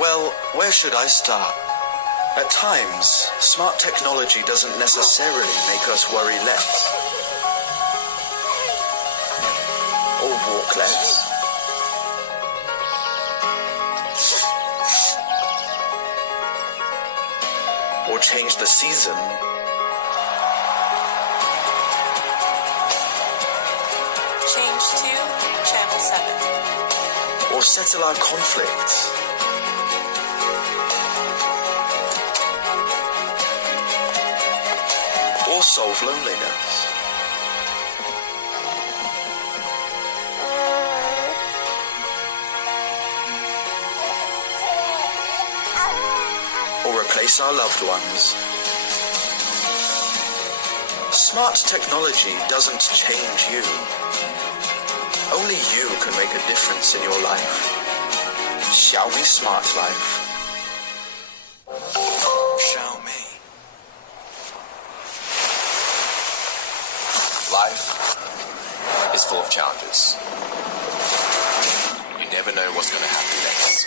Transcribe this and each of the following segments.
Well, where should I start? At times, smart technology doesn't necessarily make us worry less. Or walk less. Or change the season. Change to Channel 7. Or settle our conflicts. Or solve loneliness. Or replace our loved ones. Smart technology doesn't change you. Only you can make a difference in your life. Xiaomi Smart Life. Xiaomi. Life is full of challenges. You never know what's going to happen next.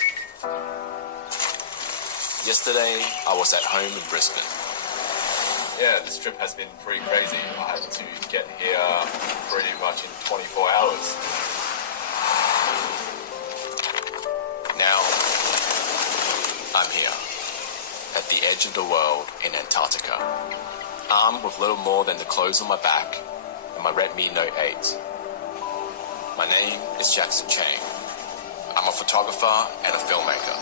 Yesterday, I was at home in Brisbane. Yeah, this trip has been pretty crazy. I had to get here pretty much in 24 hours. Now, I'm here, at the edge of the world in Antarctica, armed with little more than the clothes on my back and my Redmi Note 8. My name is Jackson Chang. I'm a photographer and a filmmaker.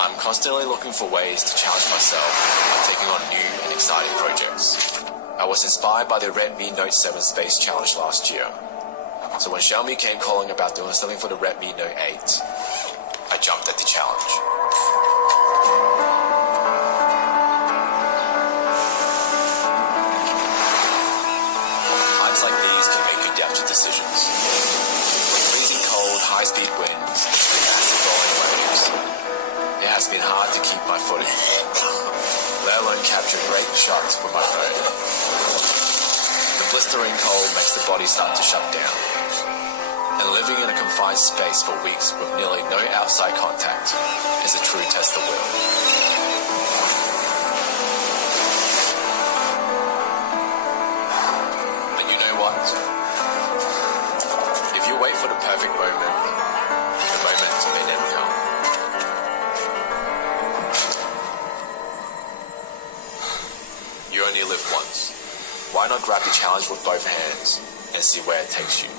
I'm constantly looking for ways to challenge myself by taking on new and exciting projects. I was inspired by the Redmi Note 7 Space Challenge last year. So when Xiaomi came calling about doing something for the Redmi Note 8, I jumped at the challenge. Times like these can make you doubt your decisions. With freezing cold, high-speed winds, and massive rolling waves, it has been hard to keep my footing, let alone capture great shots with my phone. The blistering cold makes the body start to shut down, and living in a confined space for weeks with nearly no outside contact is a true test of will. And you know what? If you wait for the perfect moment, the moment may never come. You only live once. Why not grab the challenge with both hands and see where it takes you?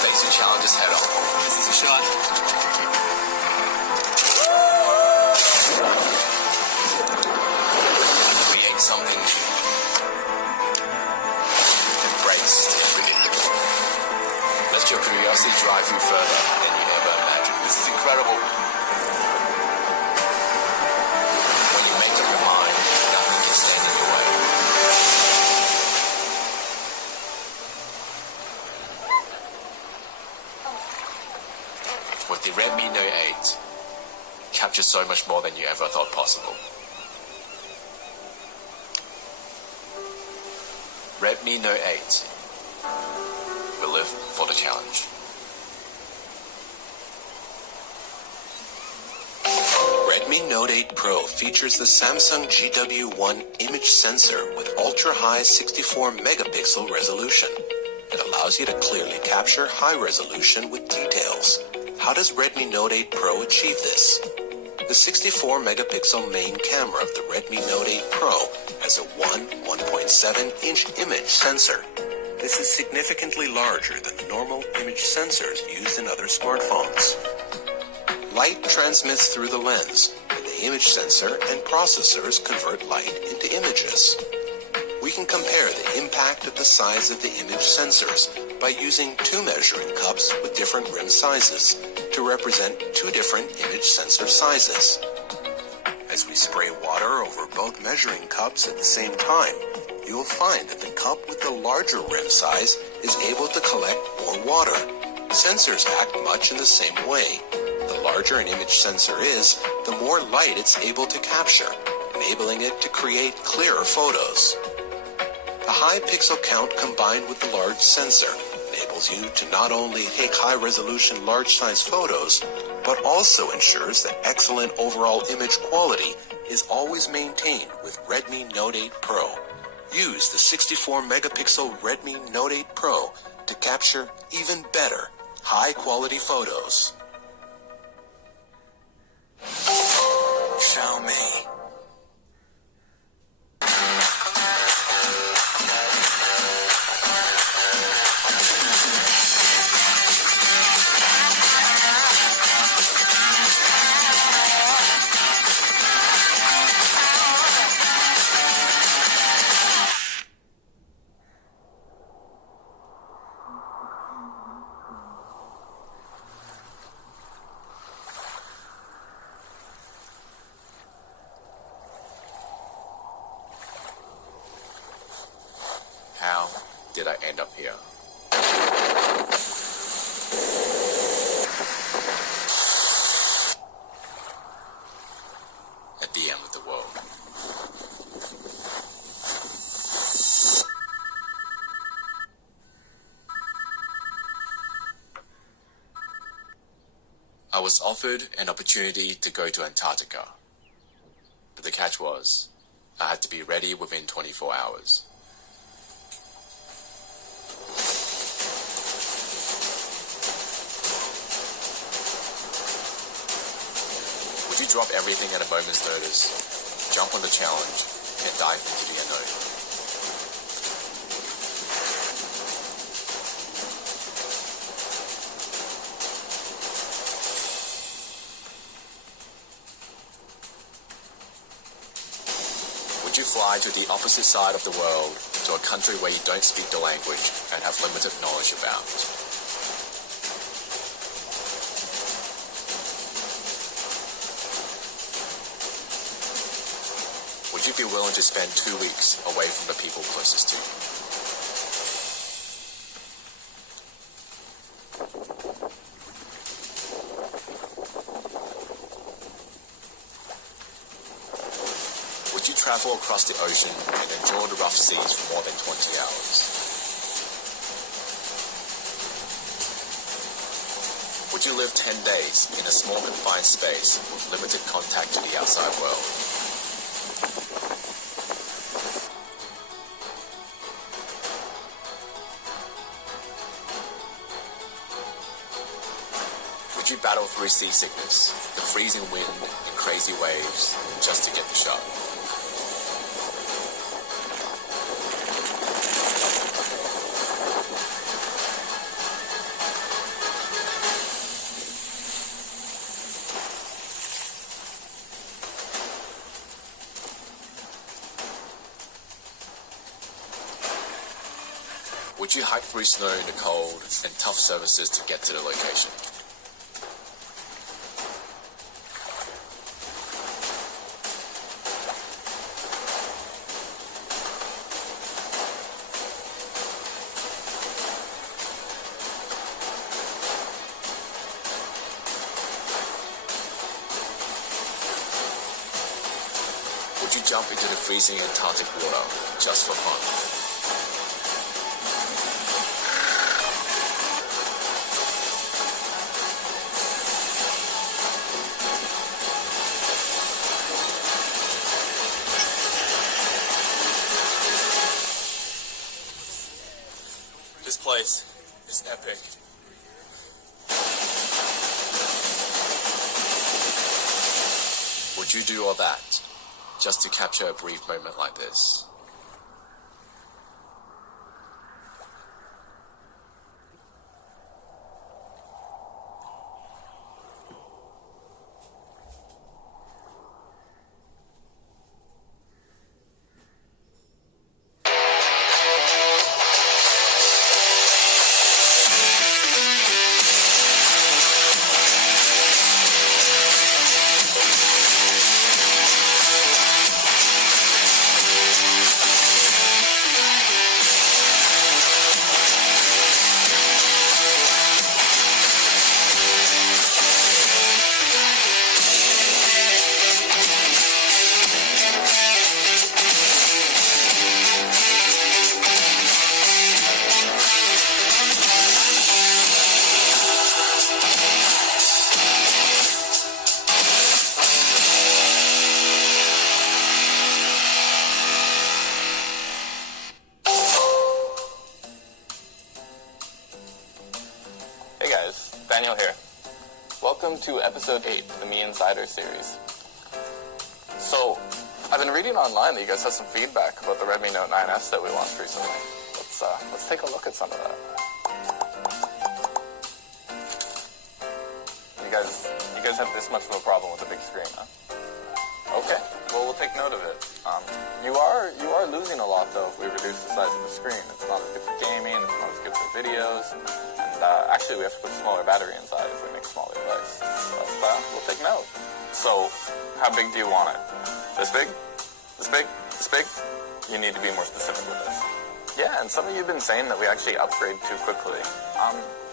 Face your challenges head on. This is a shot. Create something new. Embrace the unpredictable. Let your curiosity drive you further than you ever imagined. This is incredible. When you make up your mind, nothing can stand in your way. With the Redmi Note 8, capture so much more than you ever thought possible. Redmi Note 8 will live for the challenge. Redmi Note 8 Pro features the Samsung GW1 image sensor with ultra-high 64 megapixel resolution. It allows you to clearly capture high resolution with details. How does Redmi Note 8 Pro achieve this? The 64 megapixel main camera of the Redmi Note 8 Pro has a 1.7 inch image sensor. This is significantly larger than the normal image sensors used in other smartphones. Light transmits through the lens, and the image sensor and processors convert light into images. We can compare the impact of the size of the image sensors by using two measuring cups with different rim sizes to represent two different image sensor sizes. As we spray water over both measuring cups at the same time, you will find that the cup with the larger rim size is able to collect more water. Sensors act much in the same way. The larger an image sensor is, the more light it's able to capture, enabling it to create clearer photos. The high pixel count combined with the large sensor enables you to not only take high-resolution large-size photos, but also ensures that excellent overall image quality is always maintained with Redmi Note 8 Pro. Use the 64-megapixel Redmi Note 8 Pro to capture even better, high-quality photos. Xiaomi. How did I end up here? At the end of the world. I was offered an opportunity to go to Antarctica, but the catch was, I had to be ready within 24 hours. Would you drop everything at a moment's notice, jump on the challenge, and dive into the unknown? Would you fly to the opposite side of the world, to a country where you don't speak the language and have limited knowledge about? Would you be willing to spend 2 weeks away from the people closest to you? Would you travel across the ocean and endure the rough seas for more than 20 hours? Would you live 10 days in a small confined space with limited contact to the outside world? Would you battle through seasickness, the freezing wind, and crazy waves just to get the shot? Would you hike through snow in the cold and tough surfaces to get to the location? Would you jump into the freezing Antarctic water just for fun? This place is epic. Would you do all that just to capture a brief moment like this? Daniel here. Welcome to episode 8 of the Me Insider series. So, I've been reading online that you guys have some feedback about the Redmi Note 9S that we launched recently. Let's take a look at some of that. You guys have this much of a problem with the big screen, huh? Okay, well, we'll take note of it. You are losing a lot, though, if we reduce the size of the screen. It's not as good for gaming, it's not as good for videos, and actually we have to put a smaller battery inside if we make a smaller device. So we'll take note. So, how big do you want it? This big? This big? This big? You need to be more specific with this. Yeah, and some of you have been saying that we actually upgrade too quickly.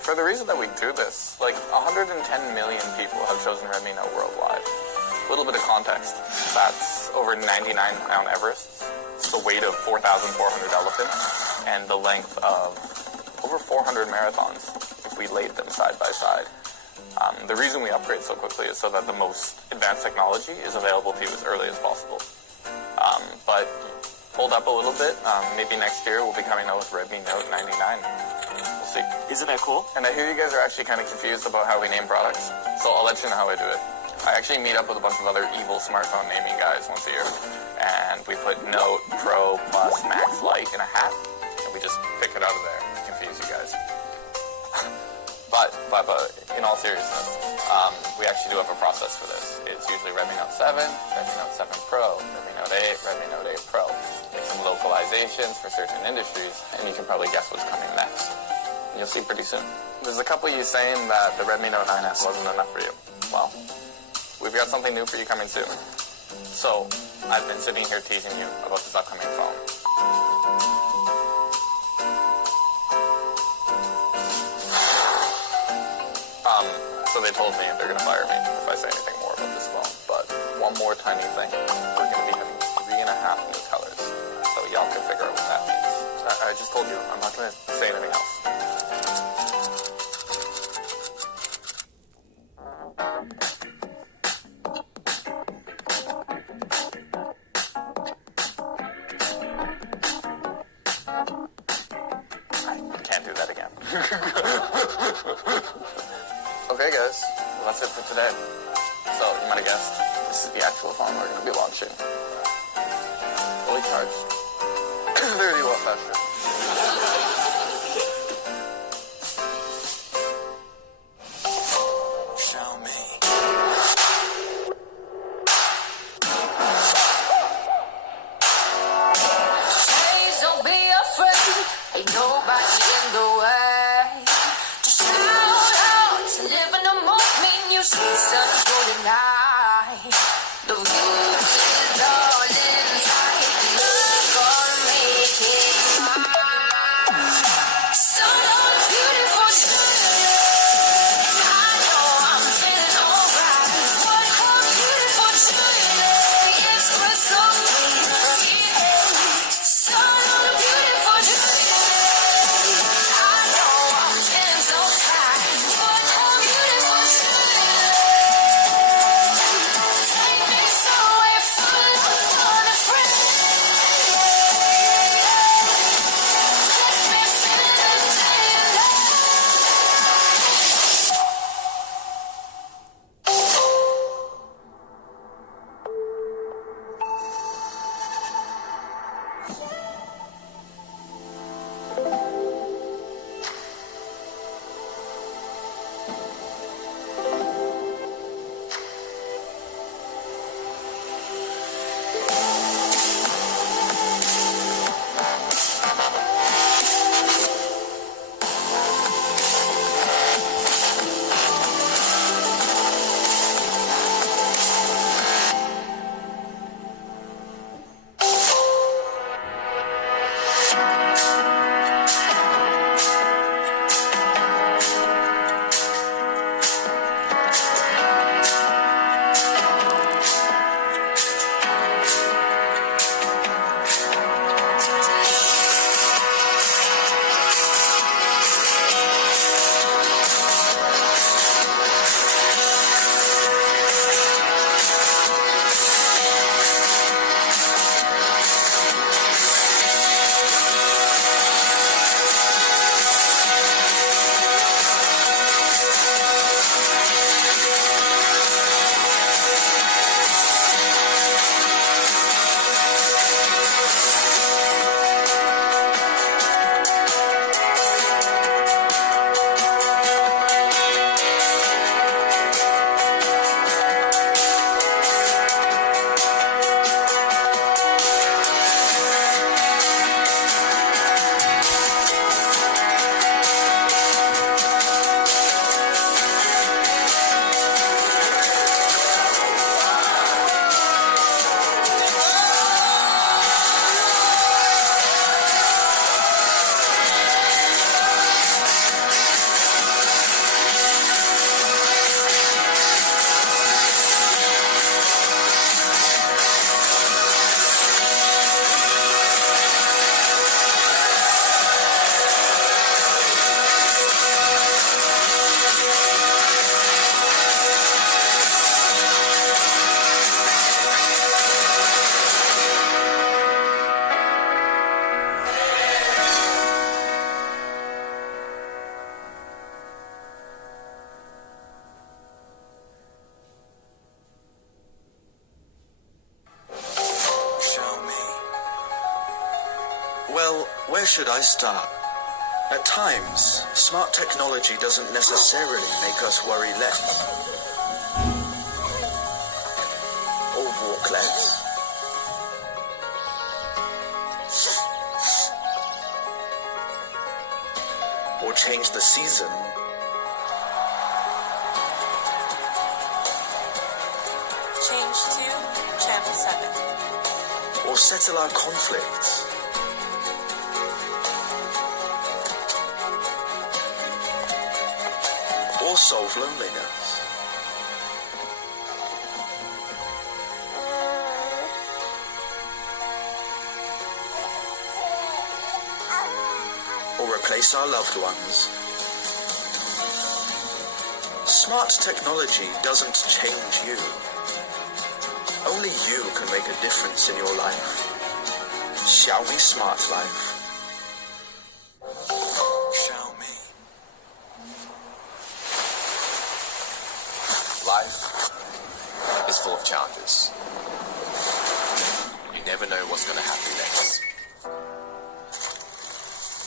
For the reason that we do this, like 110 million people have chosen Redmi Note worldwide. A little bit of context. That's over 99-pound Everests. It's the weight of 4,400 elephants and the length of over 400 marathons if we laid them side by side. The reason we upgrade so quickly is so that the most advanced technology is available to you as early as possible. But hold up a little bit. Maybe next year we'll be coming out with Redmi Note 99. We'll see. Isn't that cool? And I hear you guys are actually kind of confused about how we name products, so I'll let you know how I do it. I actually meet up with a bunch of other evil smartphone naming guys once a year, and we put Note, Pro, Plus, Max, Lite in a hat, and we just pick it out of there to confuse you guys. But in all seriousness, we actually do have a process for this. It's usually Redmi Note 7, Redmi Note 7 Pro, Redmi Note 8, Redmi Note 8 Pro. Make some localizations for certain industries, and you can probably guess what's coming next. You'll see pretty soon. There's a couple of you saying that the Redmi Note 9S wasn't enough for you. Well, we've got something new for you coming soon. So, I've been sitting here teasing you about this upcoming phone. So they told me they're going to fire me if I say anything more about this phone. But one more tiny thing. We're going to be having 3.5 new colors. So y'all can figure out what that means. I just told you, I'm not going to say anything else. I can't do that again. Okay, guys, well, that's it for today. So, you might have guessed, this is the actual phone we're going to be launching. Fully charged. 30 watt fast charge. Please don't be afraid, ain't nobody in the way. Just shout out to live in the moment, you see sun's golden eye. The view is all inside, you're gonna make it right. Where should I start? At times, smart technology doesn't necessarily make us worry less. Or walk less. Or change the season. Change to Channel 7. Or settle our conflicts. Or solve loneliness. Or replace our loved ones. Smart technology doesn't change you. Only you can make a difference in your life. Shall we smart life? Shall we? Life is full of challenges. You never know what's going to happen next.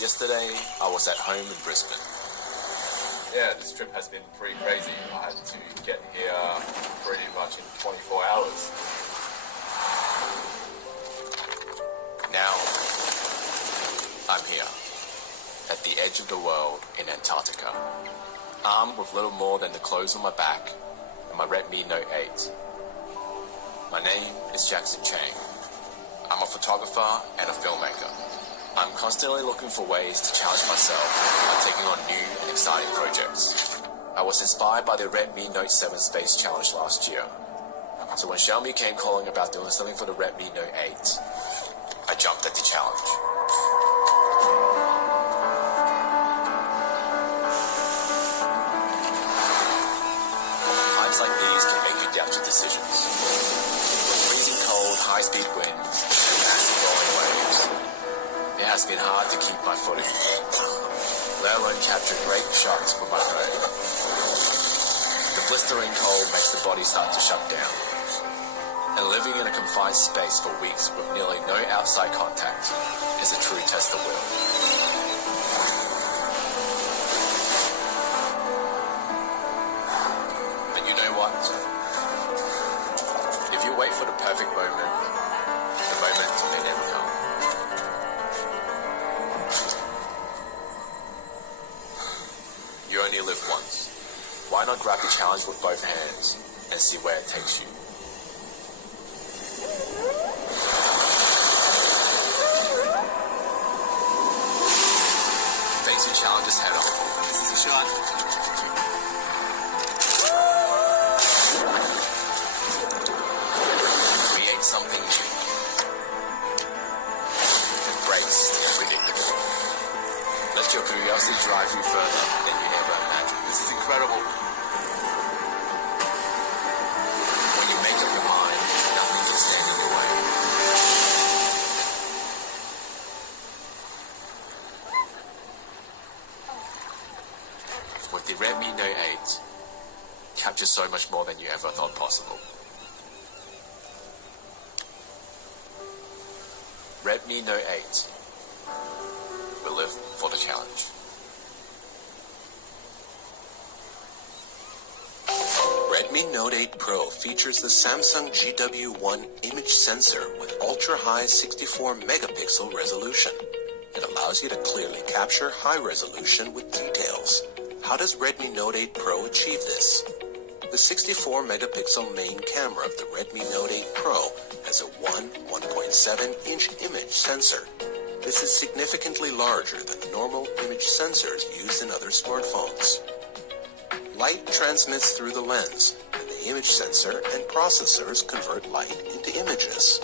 Yesterday, I was at home in Brisbane. Yeah, this trip has been pretty crazy. I had to get here pretty much in 24 hours. Now, I'm here, at the edge of the world in Antarctica, armed with little more than the clothes on my back and my Redmi Note 8. My name is Jackson Chang. I'm a photographer and a filmmaker. I'm constantly looking for ways to challenge myself by taking on new and exciting projects. I was inspired by the Redmi Note 7 Space Challenge last year. So when Xiaomi came calling about doing something for the Redmi Note 8, I jumped at the challenge. Times like these can make you doubt your decisions. With freezing cold, high-speed winds, and massive rolling waves, it has been hard to keep my footing, let alone capture great shots with my phone. The blistering cold makes the body start to shut down, and living in a confined space for weeks with nearly no outside contact is a true test of will. And you know what? If you wait for the perfect moment, the moment may never come. You only live once. Why not grab the challenge with both hands and see where it takes you? Face your challenges head on. This is a shot. Create something new. Embrace the unpredictable. Let your curiosity drive you further than you ever imagined. This is incredible. When you make up your mind, nothing can stand in your way. With the Redmi Note 8, capture so much more than you ever thought possible. Redmi Note 8 will live for the challenge. Redmi Note 8 Pro features the Samsung GW1 image sensor with ultra-high 64 megapixel resolution. It allows you to clearly capture high resolution with details. How does Redmi Note 8 Pro achieve this? The 64 megapixel main camera of the Redmi Note 8 Pro has a 1.7 inch image sensor. This is significantly larger than the normal image sensors used in other smartphones. Light transmits through the lens, and the image sensor and processors convert light into images.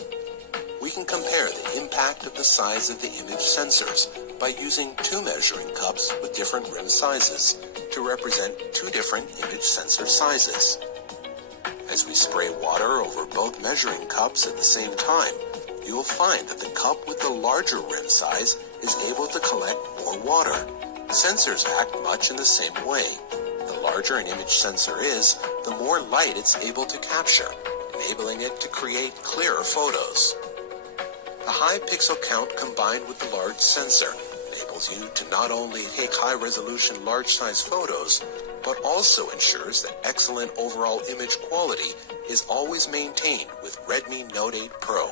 We can compare the impact of the size of the image sensors by using two measuring cups with different rim sizes to represent two different image sensor sizes. As we spray water over both measuring cups at the same time, you will find that the cup with the larger rim size is able to collect more water. Sensors act much in the same way. The larger an image sensor is, the more light it's able to capture, enabling it to create clearer photos. The high pixel count combined with the large sensor enables you to not only take high-resolution large-size photos, but also ensures that excellent overall image quality is always maintained with Redmi Note 8 Pro.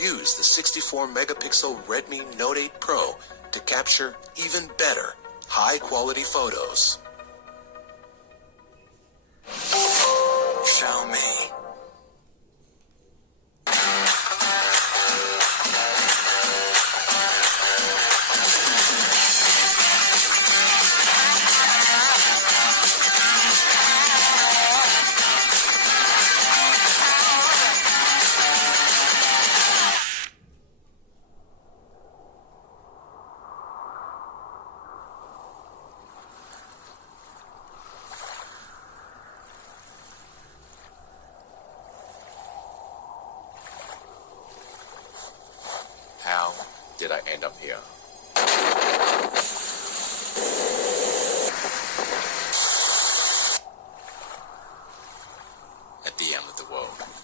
Use the 64-megapixel Redmi Note 8 Pro to capture even better, high-quality photos. Xiaomi. How did I end up here? At the end of the world.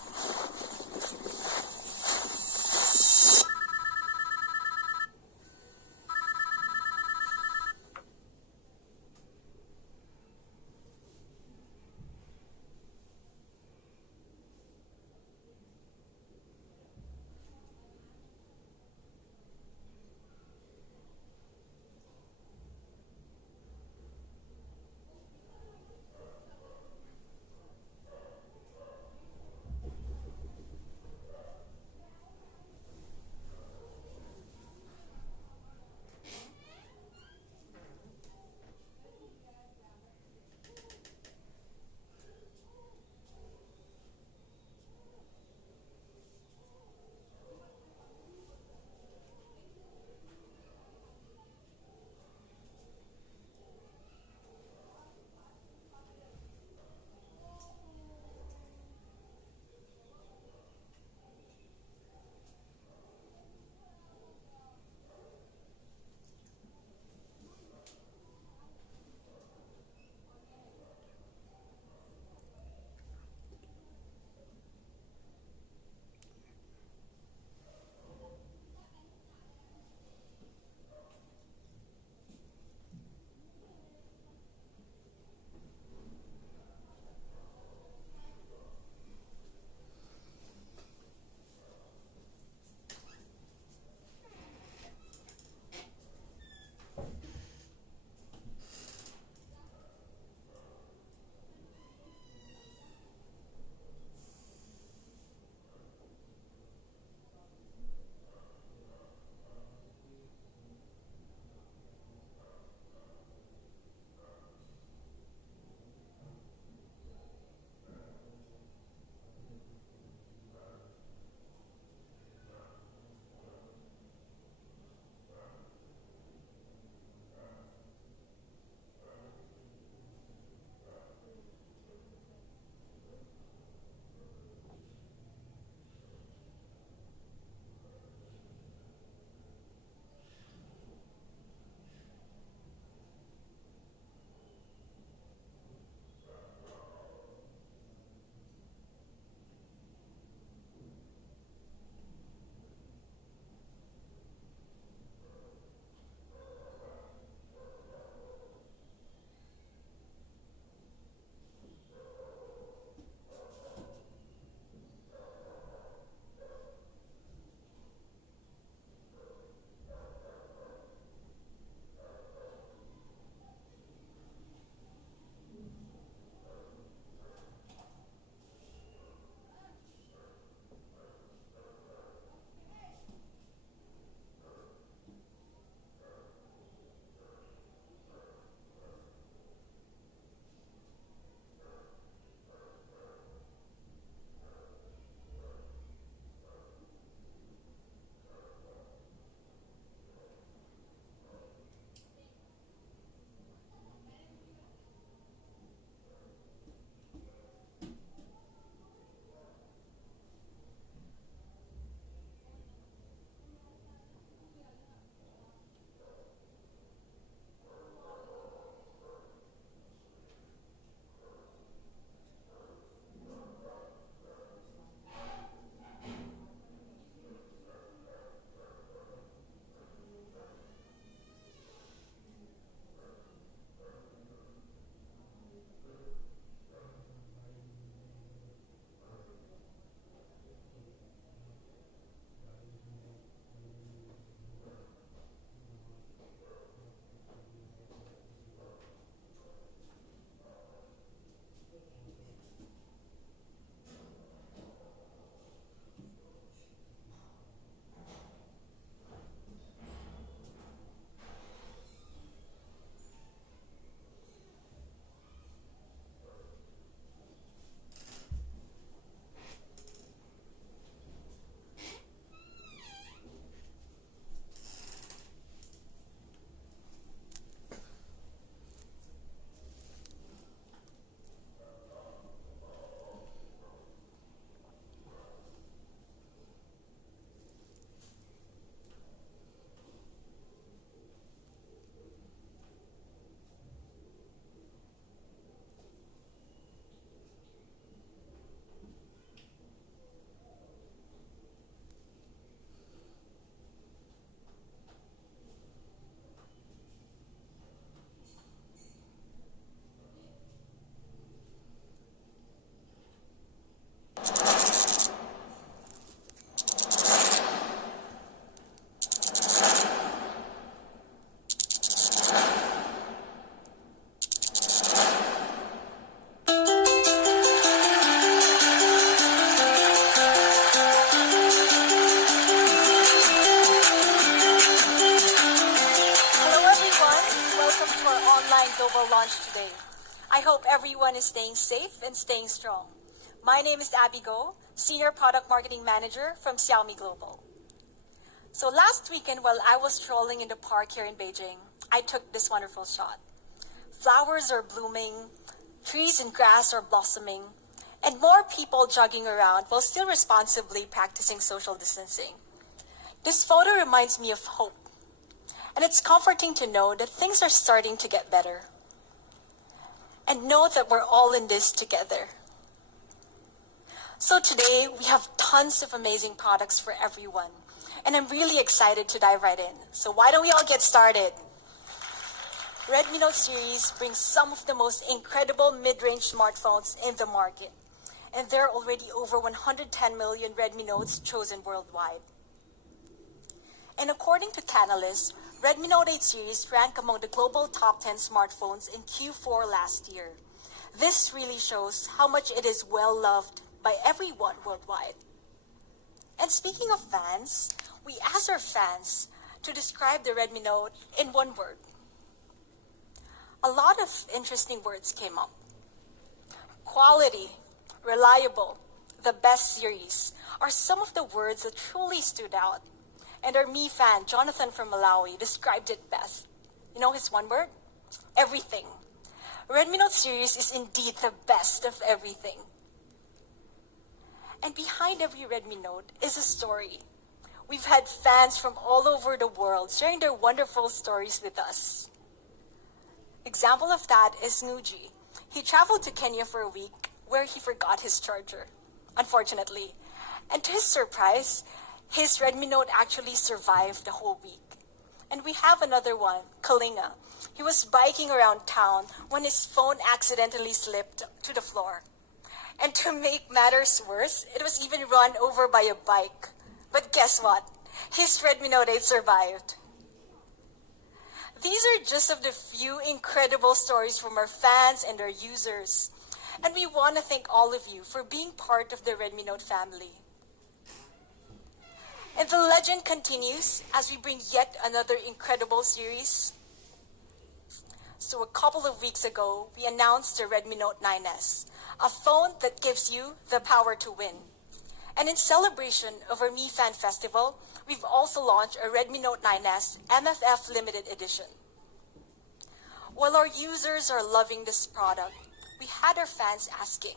online global launch today. I hope everyone is staying safe and staying strong. My name is Abby Go, Senior Product Marketing Manager from Xiaomi Global. So last weekend, while I was strolling in the park here in Beijing, I took this wonderful shot. Flowers are blooming, trees and grass are blossoming, and more people jogging around while still responsibly practicing social distancing. This photo reminds me of hope, and it's comforting to know that things are starting to get better. And know that we're all in this together. So today, we have tons of amazing products for everyone, and I'm really excited to dive right in. So why don't we all get started? Redmi Note series brings some of the most incredible mid-range smartphones in the market, and there are already over 110 million Redmi Notes chosen worldwide. And according to Canalys, Redmi Note 8 series ranked among the global top 10 smartphones in Q4 last year. This really shows how much it is well loved by everyone worldwide. And speaking of fans, we asked our fans to describe the Redmi Note in one word. A lot of interesting words came up. Quality, reliable, the best series are some of the words that truly stood out. And our Mi fan, Jonathan from Malawi, described it best. You know his one word? Everything. Redmi Note series is indeed the best of everything. And behind every Redmi Note is a story. We've had fans from all over the world sharing their wonderful stories with us. Example of that is Nuji. He traveled to Kenya for a week where he forgot his charger, unfortunately. And to his surprise, his Redmi Note actually survived the whole week. And we have another one, Kalinga. He was biking around town when his phone accidentally slipped to the floor. And to make matters worse, it was even run over by a bike. But guess what? His Redmi Note 8 survived. These are just of the few incredible stories from our fans and our users. And we want to thank all of you for being part of the Redmi Note family. And the legend continues as we bring yet another incredible series. So a couple of weeks ago, we announced the Redmi Note 9S, a phone that gives you the power to win. And in celebration of our Mi Fan Festival, we've also launched a Redmi Note 9S MFF Limited Edition. While our users are loving this product, we had our fans asking,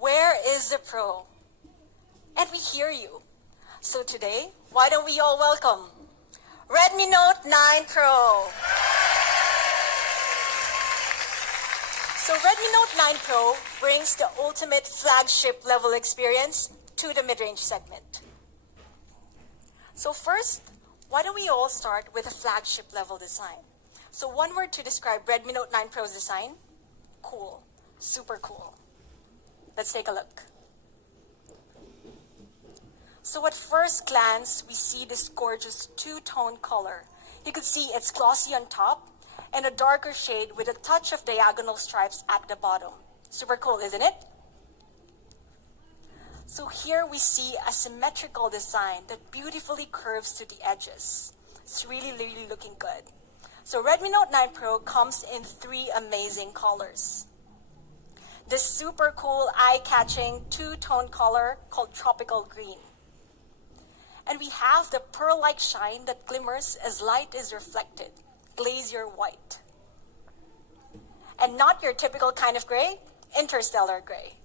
where is the Pro? And we hear you. So today, why don't we all welcome Redmi Note 9 Pro. So Redmi Note 9 Pro brings the ultimate flagship level experience to the mid-range segment. So first, why don't we all start with a flagship level design? So one word to describe Redmi Note 9 Pro's design, cool, super cool. Let's take a look. So at first glance, we see this gorgeous two-tone color. You can see it's glossy on top and a darker shade with a touch of diagonal stripes at the bottom. Super cool, isn't it? So here we see a symmetrical design that beautifully curves to the edges. It's really, really looking good. So Redmi Note 9 Pro comes in 3 amazing colors. This super cool, eye-catching two-tone color called Tropical Green. And we have the pearl-like shine that glimmers as light is reflected, glacier white. And not your typical kind of gray, interstellar gray.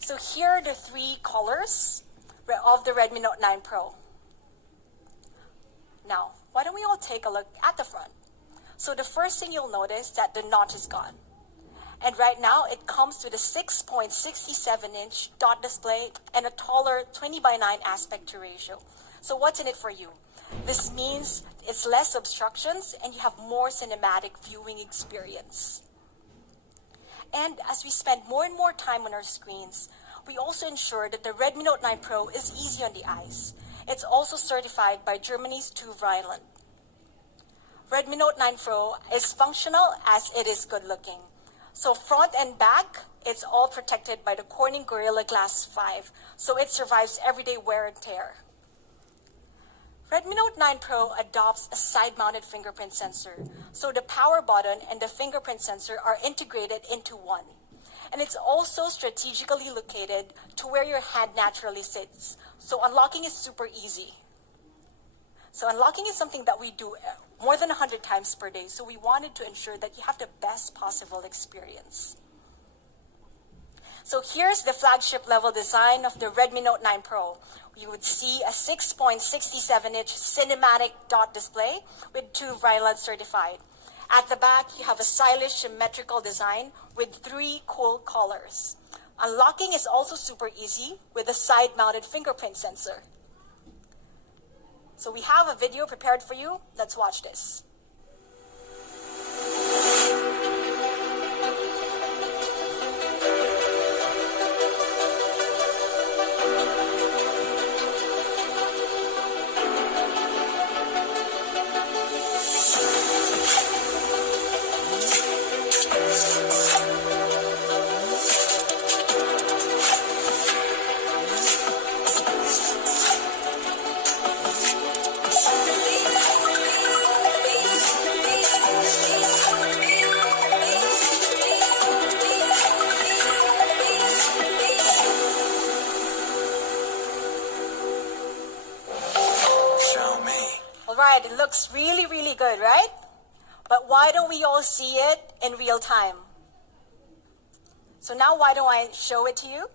So here are the 3 colors of the Redmi Note 9 Pro. Now, why don't we all take a look at the front? So the first thing you'll notice that the notch is gone. And right now, it comes with a 6.67-inch dot display and a taller 20:9 aspect ratio. So what's in it for you? This means it's less obstructions and you have more cinematic viewing experience. And as we spend more and more time on our screens, we also ensure that the Redmi Note 9 Pro is easy on the eyes. It's also certified by Germany's TÜV Rheinland. Redmi Note 9 Pro is functional as it is good looking. So front and back, it's all protected by the Corning Gorilla Glass 5, so it survives everyday wear and tear. Redmi Note 9 Pro adopts a side-mounted fingerprint sensor, so the power button and the fingerprint sensor are integrated into one. And it's also strategically located to where your hand naturally sits, so unlocking is super easy. So unlocking is something that we do more than 100 times per day, so we wanted to ensure that you have the best possible experience. So here's the flagship level design of the Redmi Note 9 Pro. You would see a 6.67-inch cinematic dot display with 2 VRILAD certified. At the back, you have a stylish symmetrical design with 3 cool colors. Unlocking is also super easy with a side-mounted fingerprint sensor. So we have a video prepared for you. Let's watch this. Alright, it looks really, really good, right? But why don't we all see it in real time? So now why don't I show it to you?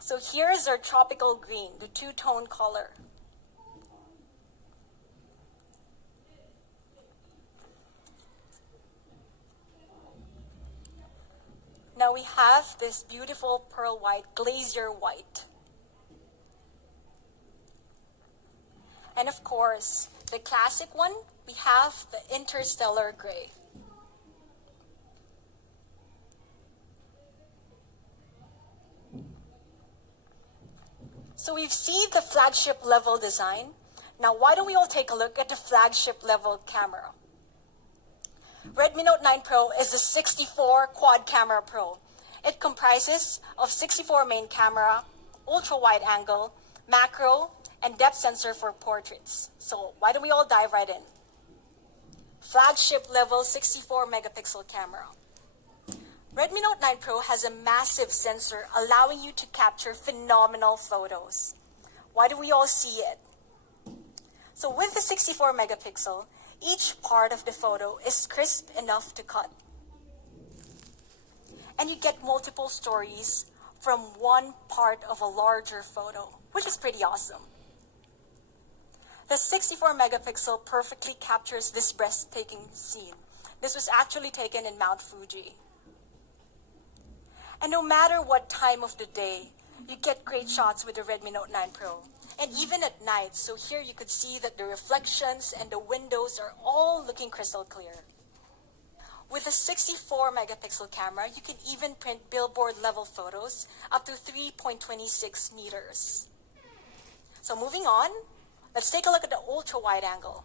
So here's our tropical green, the 2-tone color. Now we have this beautiful pearl white, glazier white. And of course, the classic one, we have the interstellar gray. So we've seen the flagship level design. Now why don't we all take a look at the flagship level camera? Redmi Note 9 Pro is the 64 quad camera Pro. It comprises of 64 main camera, ultra wide angle, macro, and depth sensor for portraits. So why don't we all dive right in? Flagship level 64 megapixel camera. Redmi Note 9 Pro has a massive sensor allowing you to capture phenomenal photos. Why do we all see it? So with the 64 megapixel, each part of the photo is crisp enough to cut. And you get multiple stories from one part of a larger photo, which is pretty awesome. The 64 megapixel perfectly captures this breathtaking scene. This was actually taken in Mount Fuji. And no matter what time of the day, you get great shots with the Redmi Note 9 Pro. And even at night, so here you could see that the reflections and the windows are all looking crystal clear. With a 64 megapixel camera, you can even print billboard level photos up to 3.26 meters. So moving on, let's take a look at the ultra wide angle.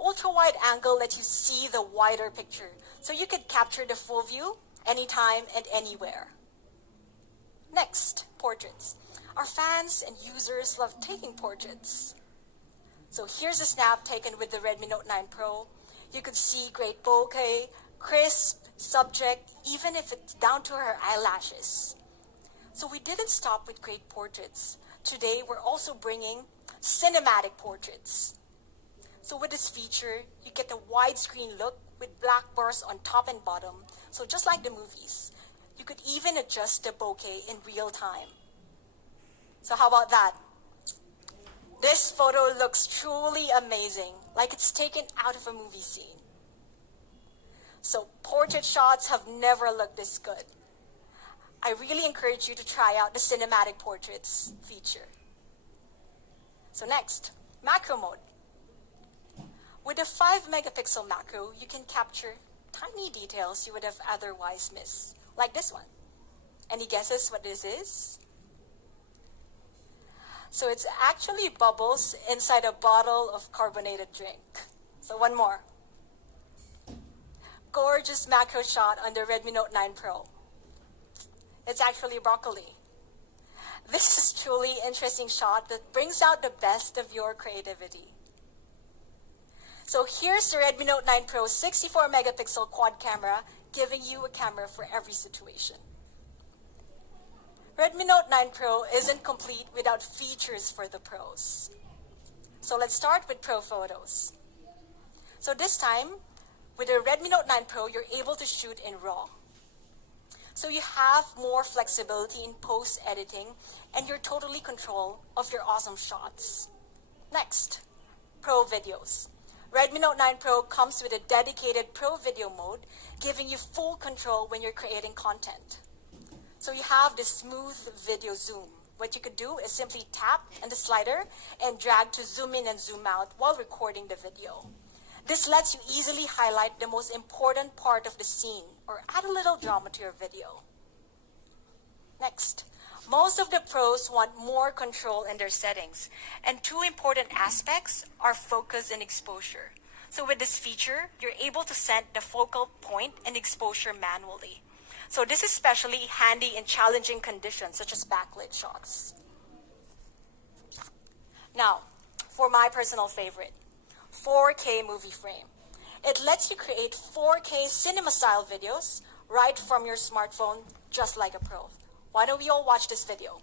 Ultra wide angle lets you see the wider picture, so you could capture the full view anytime and anywhere. Next, portraits. Our fans and users love taking portraits. So here's a snap taken with the Redmi Note 9 Pro. You could see great bokeh, crisp, subject, even if it's down to her eyelashes. So we didn't stop with great portraits. Today, we're also bringing cinematic portraits. So with this feature, you get a widescreen look with black bars on top and bottom. So just like the movies, you could even adjust the bokeh in real time. So how about that? This photo looks truly amazing, like it's taken out of a movie scene. So portrait shots have never looked this good. I really encourage you to try out the cinematic portraits feature. So next, macro mode. With a 5 megapixel macro, you can capture tiny details you would have otherwise missed, like this one. Any guesses what this is? So it's actually bubbles inside a bottle of carbonated drink. So one more. Gorgeous macro shot on the Redmi Note 9 Pro. It's actually broccoli. This is truly interesting shot that brings out the best of your creativity. So here's the Redmi Note 9 Pro 64 megapixel quad camera, giving you a camera for every situation. Redmi Note 9 Pro isn't complete without features for the pros. So let's start with Pro Photos. So this time, with the Redmi Note 9 Pro, you're able to shoot in RAW. So you have more flexibility in post-editing, and you're totally in control of your awesome shots. Next, Pro Videos. Redmi Note 9 Pro comes with a dedicated Pro Video mode, giving you full control when you're creating content. So you have this smooth video zoom. What you could do is simply tap on the slider and drag to zoom in and zoom out while recording the video. This lets you easily highlight the most important part of the scene or add a little drama to your video. Next, most of the pros want more control in their settings, and two important aspects are focus and exposure. So with this feature, you're able to set the focal point and exposure manually. So this is especially handy in challenging conditions such as backlit shots. Now, for my personal favorite, 4K movie frame. It lets you create 4K cinema style videos right from your smartphone, just like a pro. Why don't we all watch this video?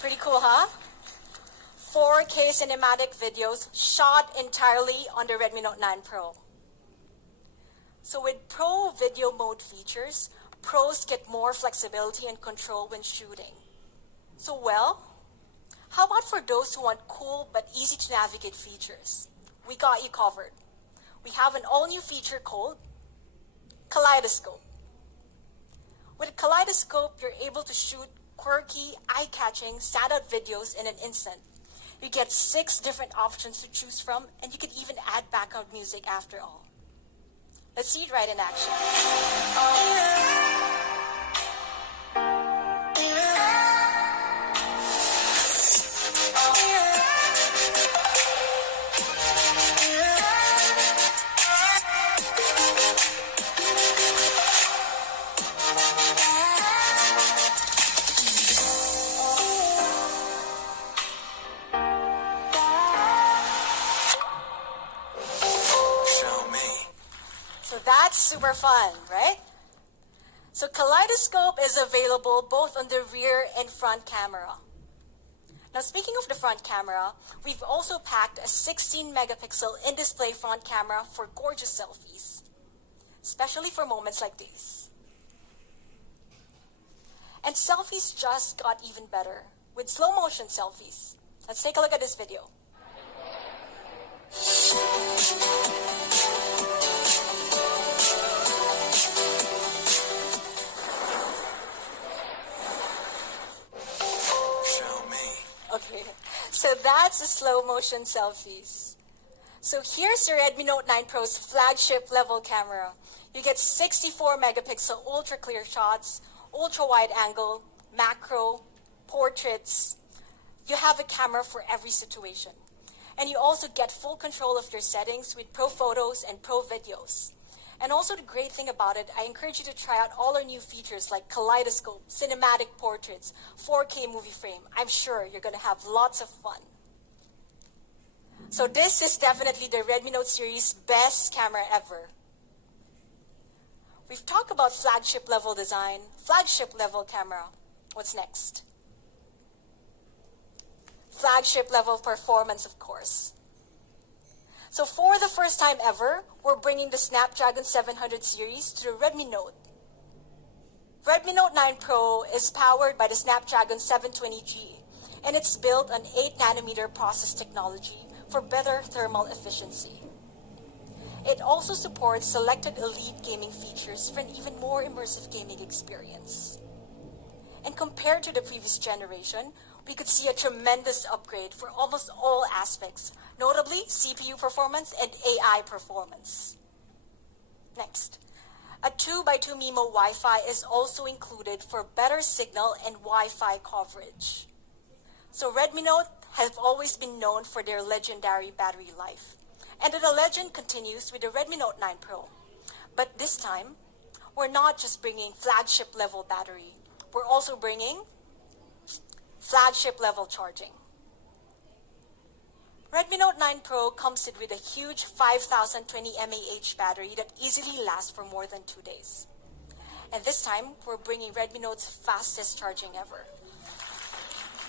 Pretty cool, huh? 4K cinematic videos shot entirely on the Redmi Note 9 Pro. So with Pro Video Mode features, pros get more flexibility and control when shooting. So well, how about for those who want cool but easy to navigate features? We got you covered. We have an all-new feature called Kaleidoscope. With a Kaleidoscope, you're able to shoot quirky, eye-catching, standout videos in an instant. You get 6 different options to choose from, and you can even add background music after all. Let's see it right in action. So that's super fun, right? So Kaleidoscope is available both on the rear and front camera. Now speaking of the front camera, we've also packed a 16 megapixel in-display front camera for gorgeous selfies, especially for moments like these. And selfies just got even better with slow motion selfies. Let's take a look at this video. Okay, so that's the slow motion selfies. So here's your Redmi Note 9 Pro's flagship level camera. You get 64 megapixel ultra clear shots, ultra wide angle, macro, portraits. You have a camera for every situation. And you also get full control of your settings with Pro Photos and Pro Videos. And also the great thing about it, I encourage you to try out all our new features like Kaleidoscope, Cinematic Portraits, 4K Movie Frame. I'm sure you're going to have lots of fun. So this is definitely the Redmi Note series' best camera ever. We've talked about flagship-level design, flagship-level camera. What's next? Flagship-level performance, of course. So for the first time ever, we're bringing the Snapdragon 700 series to the Redmi Note. Redmi Note 9 Pro is powered by the Snapdragon 720G, and it's built on 8nm process technology for better thermal efficiency. It also supports selected elite gaming features for an even more immersive gaming experience. And compared to the previous generation, we could see a tremendous upgrade for almost all aspects, notably CPU performance and AI performance. Next, a 2x2 MIMO Wi-Fi is also included for better signal and Wi-Fi coverage. So Redmi Note have always been known for their legendary battery life. And the legend continues with the Redmi Note 9 Pro. But this time, we're not just bringing flagship-level battery. We're also bringing flagship-level charging. Redmi Note 9 Pro comes with a huge 5020 mAh battery that easily lasts for more than 2 days. And this time, we're bringing Redmi Note's fastest charging ever.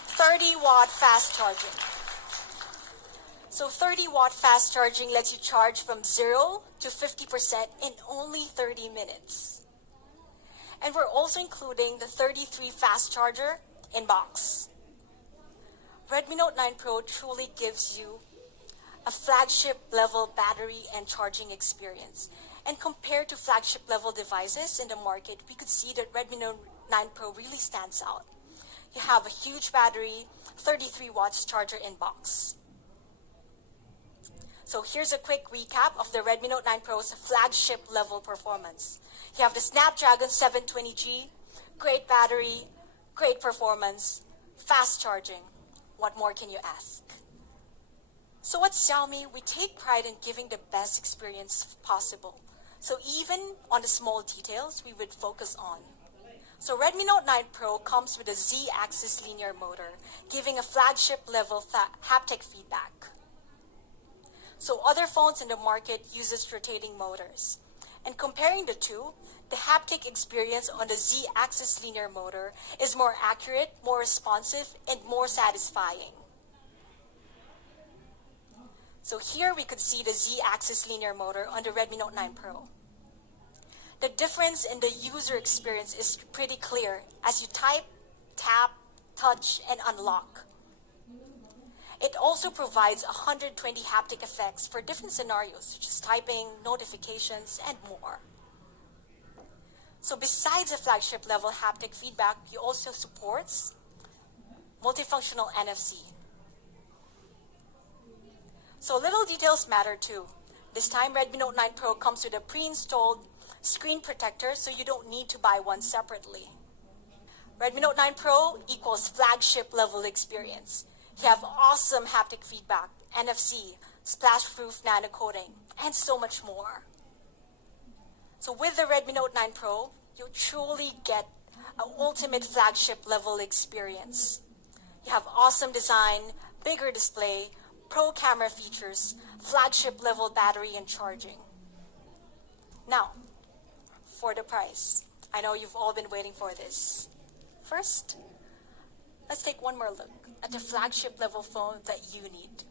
30-watt fast charging. So 30-watt fast charging lets you charge from 0 to 50% in only 30 minutes. And we're also including the 33 fast charger in box. Redmi Note 9 Pro truly gives you a flagship-level battery and charging experience. And compared to flagship-level devices in the market, we could see that Redmi Note 9 Pro really stands out. You have a huge battery, 33 watts charger in box. So here's a quick recap of the Redmi Note 9 Pro's flagship-level performance. You have the Snapdragon 720G, great battery, great performance, fast charging. What more can you ask? So at Xiaomi, we take pride in giving the best experience possible. So even on the small details, we would focus on. So Redmi Note 9 Pro comes with a Z-axis linear motor, giving a flagship-level haptic feedback. So other phones in the market uses rotating motors. And comparing the two, the haptic experience on the Z-axis linear motor is more accurate, more responsive, and more satisfying. So here we could see the Z-axis linear motor on the Redmi Note 9 Pro. The difference in the user experience is pretty clear as you type, tap, touch, and unlock. It also provides 120 haptic effects for different scenarios, such as typing, notifications, and more. So besides the flagship-level haptic feedback, it also supports multifunctional NFC. So little details matter too. This time, Redmi Note 9 Pro comes with a pre-installed screen protector, so you don't need to buy one separately. Redmi Note 9 Pro equals flagship-level experience. You have awesome haptic feedback, NFC, splash-proof nano coating, and so much more. So with the Redmi Note 9 Pro, you'll truly get an ultimate flagship-level experience. You have awesome design, bigger display, pro camera features, flagship-level battery and charging. Now, for the price. I know you've all been waiting for this. First, let's take one more look at the flagship-level phone that you need.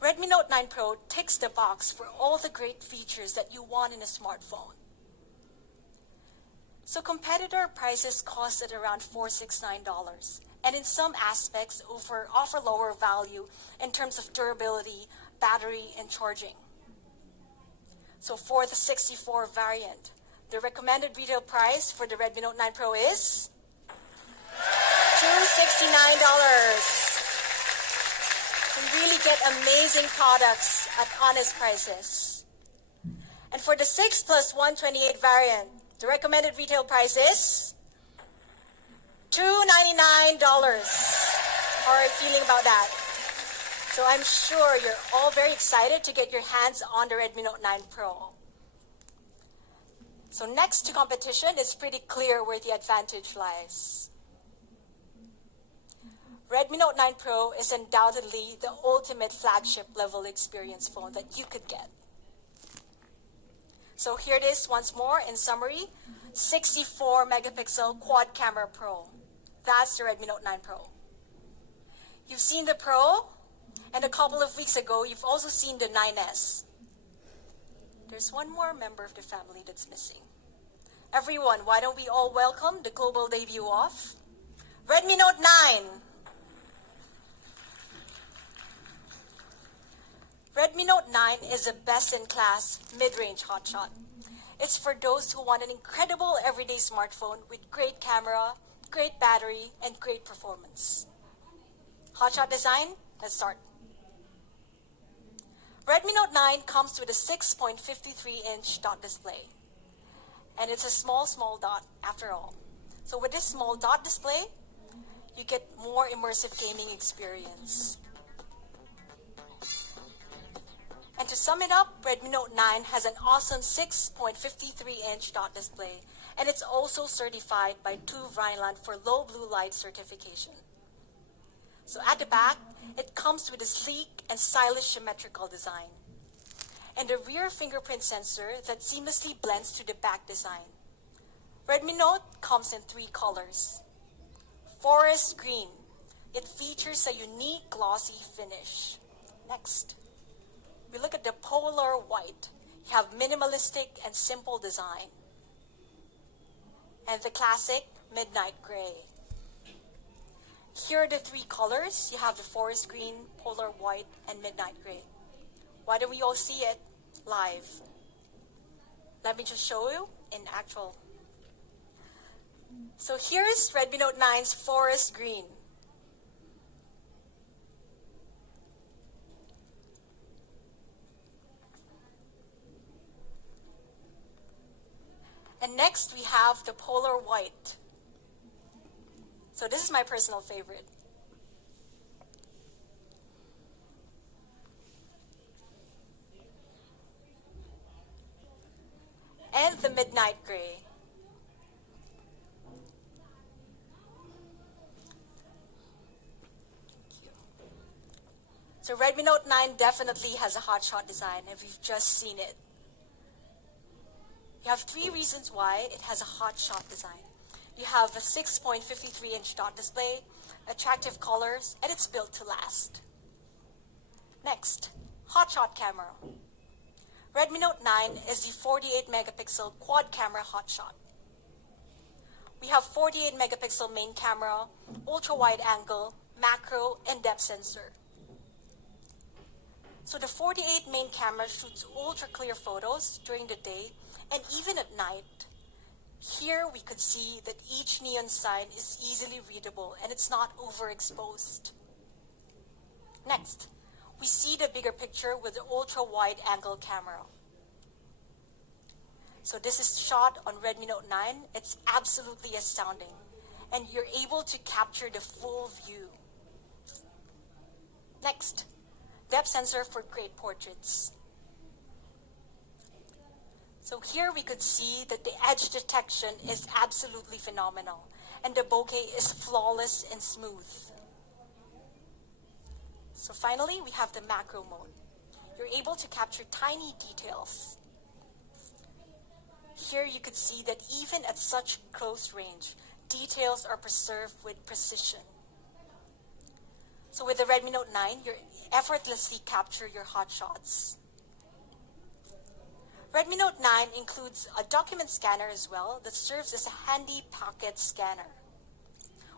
Redmi Note 9 Pro ticks the box for all the great features that you want in a smartphone. So competitor prices cost at around $469, and in some aspects offer lower value in terms of durability, battery, and charging. So for the 64 variant, the recommended retail price for the Redmi Note 9 Pro is $269. So you really get amazing products at honest prices. And for the 6 plus 128 variant, the recommended retail price is $299. How are you feeling about that? So I'm sure you're all very excited to get your hands on the Redmi Note 9 Pro. So next to competition, it's pretty clear where the advantage lies. Redmi Note 9 Pro is undoubtedly the ultimate flagship-level experience phone that you could get. So here it is once more in summary, 64 megapixel quad camera Pro. That's the Redmi Note 9 Pro. You've seen the Pro, and a couple of weeks ago, you've also seen the 9S. There's one more member of the family that's missing. Everyone, why don't we all welcome the global debut of Redmi Note 9. Redmi Note 9 is a best-in-class mid-range hotshot. It's for those who want an incredible everyday smartphone with great camera, great battery, and great performance. Hotshot design? Let's start. Redmi Note 9 comes with a 6.53-inch dot display. And it's a small dot after all. So with this small dot display, you get more immersive gaming experience. And to sum it up, Redmi Note 9 has an awesome 6.53-inch dot display, and it's also certified by TÜV Rheinland for low blue light certification. So at the back, it comes with a sleek and stylish symmetrical design, and a rear fingerprint sensor that seamlessly blends to the back design. Redmi Note comes in 3 colors. Forest green. It features a unique glossy finish. Next, we look at the polar white. You have minimalistic and simple design. And the classic midnight gray. Here are the 3 colors. You have the forest green, polar white, and midnight gray. Why don't we all see it live? Let me just show you in actual. So here is Redmi Note 9's forest green. And next we have the polar white. So this is my personal favorite. And the midnight gray. So Redmi Note 9 definitely has a hotshot design, and we've just seen it. You have 3 reasons why it has a hotshot design. You have a 6.53-inch dot display, attractive colors, and it's built to last. Next, hotshot camera. Redmi Note 9 is the 48-megapixel quad camera hotshot. We have 48-megapixel main camera, ultra-wide angle, macro, and depth sensor. So the 48 main camera shoots ultra-clear photos during the day and even at night. Here we could see that each neon sign is easily readable and it's not overexposed. Next, we see the bigger picture with the ultra-wide angle camera. So this is shot on Redmi Note 9. It's absolutely astounding, and you're able to capture the full view. Next, depth sensor for great portraits. So here we could see that the edge detection is absolutely phenomenal, and the bokeh is flawless and smooth. So finally, we have the macro mode. You're able to capture tiny details. Here you could see that even at such close range, details are preserved with precision. So with the Redmi Note 9, you effortlessly capture your hotshots. Redmi Note 9 includes a document scanner as well that serves as a handy pocket scanner.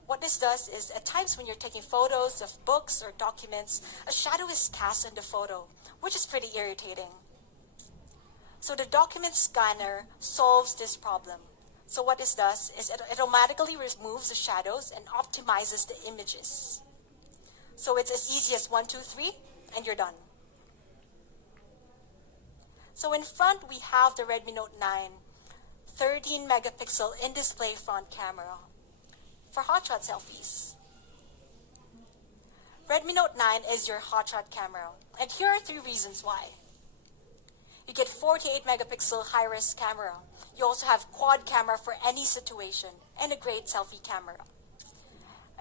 What this does is, at times when you're taking photos of books or documents, a shadow is cast on the photo, which is pretty irritating. So the document scanner solves this problem. So what this does is it automatically removes the shadows and optimizes the images. So it's as easy as 1, 2, 3, and you're done. So in front, we have the Redmi Note 9 13-megapixel in-display front camera for hotshot selfies. Redmi Note 9 is your hotshot camera, and here are 3 reasons why. You get 48-megapixel high-res camera. You also have quad camera for any situation, and a great selfie camera.